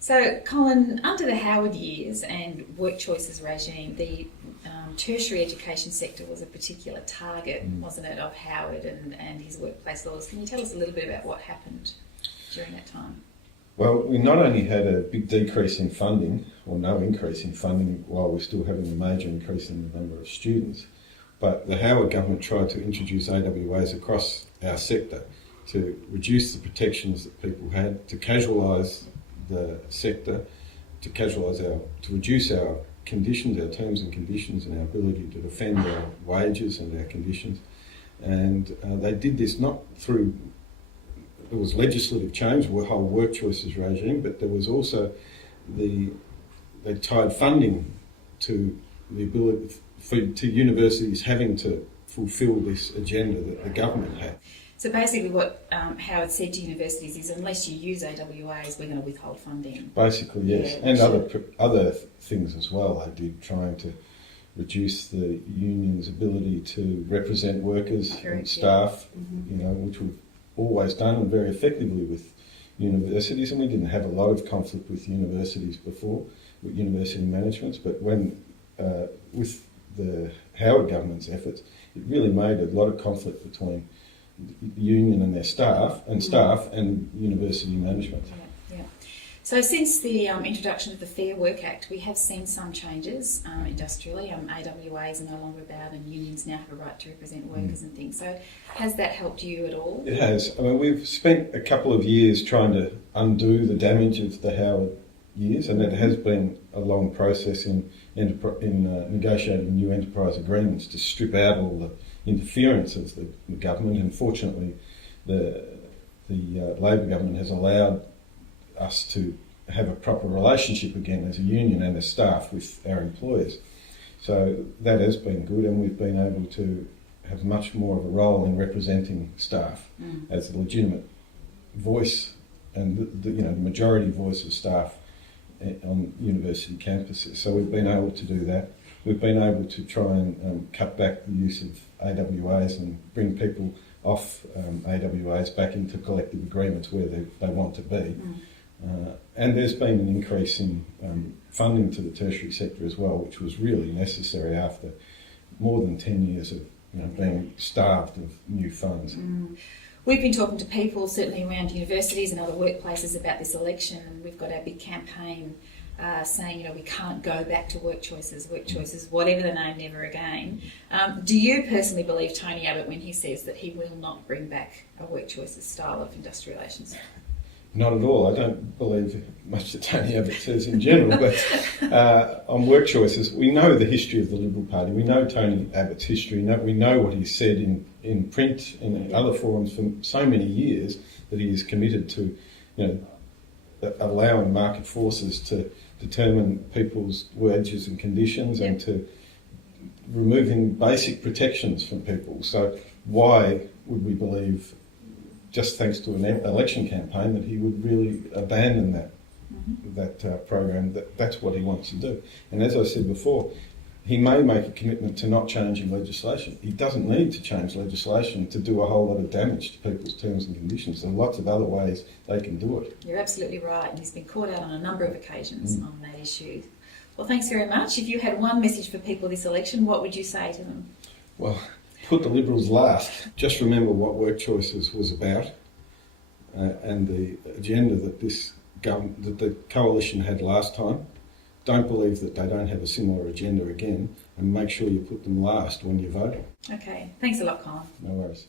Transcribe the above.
So, Colin, under the Howard years and work choices regime, the tertiary education sector was a particular target, wasn't it, of Howard and his workplace laws. Can you tell us a little bit about what happened during that time? Well, we not only had a big decrease in funding, or no increase in funding, while we're still having a major increase in the number of students, but the Howard government tried to introduce AWAs across our sector to reduce the protections that people had, to casualise the sector, to reduce our conditions, our terms and conditions, and our ability to defend our wages and our conditions. And they did this not through, there was legislative change, the whole work choices regime, but there was also they tied funding to the ability to universities having to fulfil this agenda that the government had. So basically what Howard said to universities is, unless you use AWAs, we're going to withhold funding. Basically, yes. Yeah, and sure. other things as well they did, trying to reduce the union's ability to represent workers and staff, which we've always done and very effectively with universities. And we didn't have a lot of conflict with universities before, with university managements, but when with the Howard government's efforts, it really made a lot of conflict between the union and their staff and university management. Yeah. So since the introduction of the Fair Work Act, we have seen some changes industrially. AWAs are no longer about, and unions now have a right to represent workers and things. So has that helped you at all? It has. I mean, we've spent a couple of years trying to undo the damage of the Howard years, and it has been a long process in negotiating new enterprise agreements to strip out all the interference of the government. And fortunately, the Labor government has allowed us to have a proper relationship again as a union and as staff with our employers. So that has been good, and we've been able to have much more of a role in representing staff as a legitimate voice and the majority voice of staff on university campuses. So we've been able to do that. We've been able to try and cut back the use of AWAs and bring people off AWAs back into collective agreements where they want to be. And there's been an increase in funding to the tertiary sector as well, which was really necessary after more than 10 years of being starved of new funds. We've been talking to people, certainly around universities and other workplaces, about this election, and we've got our big campaign saying, we can't go back to work choices, whatever the name, never again. Do you personally believe Tony Abbott when he says that he will not bring back a work choices style of industrial relations? Not at all. I don't believe much that Tony Abbott says in general, but on work choices, we know the history of the Liberal Party. We know Tony Abbott's history. We know what he's said in print and in other forums for so many years, that he is committed to allowing market forces to determine people's wages and conditions and to removing basic protections from people. So why would we believe, just thanks to an election campaign, that he would really abandon that program? That's what he wants to do. And as I said before, he may make a commitment to not changing legislation. He doesn't need to change legislation to do a whole lot of damage to people's terms and conditions. There are lots of other ways they can do it. You're absolutely right. And he's been caught out on a number of occasions on that issue. Well, thanks very much. If you had one message for people this election, what would you say to them? Well, put the Liberals last. Just remember what work choices was about and the agenda that that the coalition had last time. Don't believe that they don't have a similar agenda again, and make sure you put them last when you vote. Okay, thanks a lot, Colin. No worries.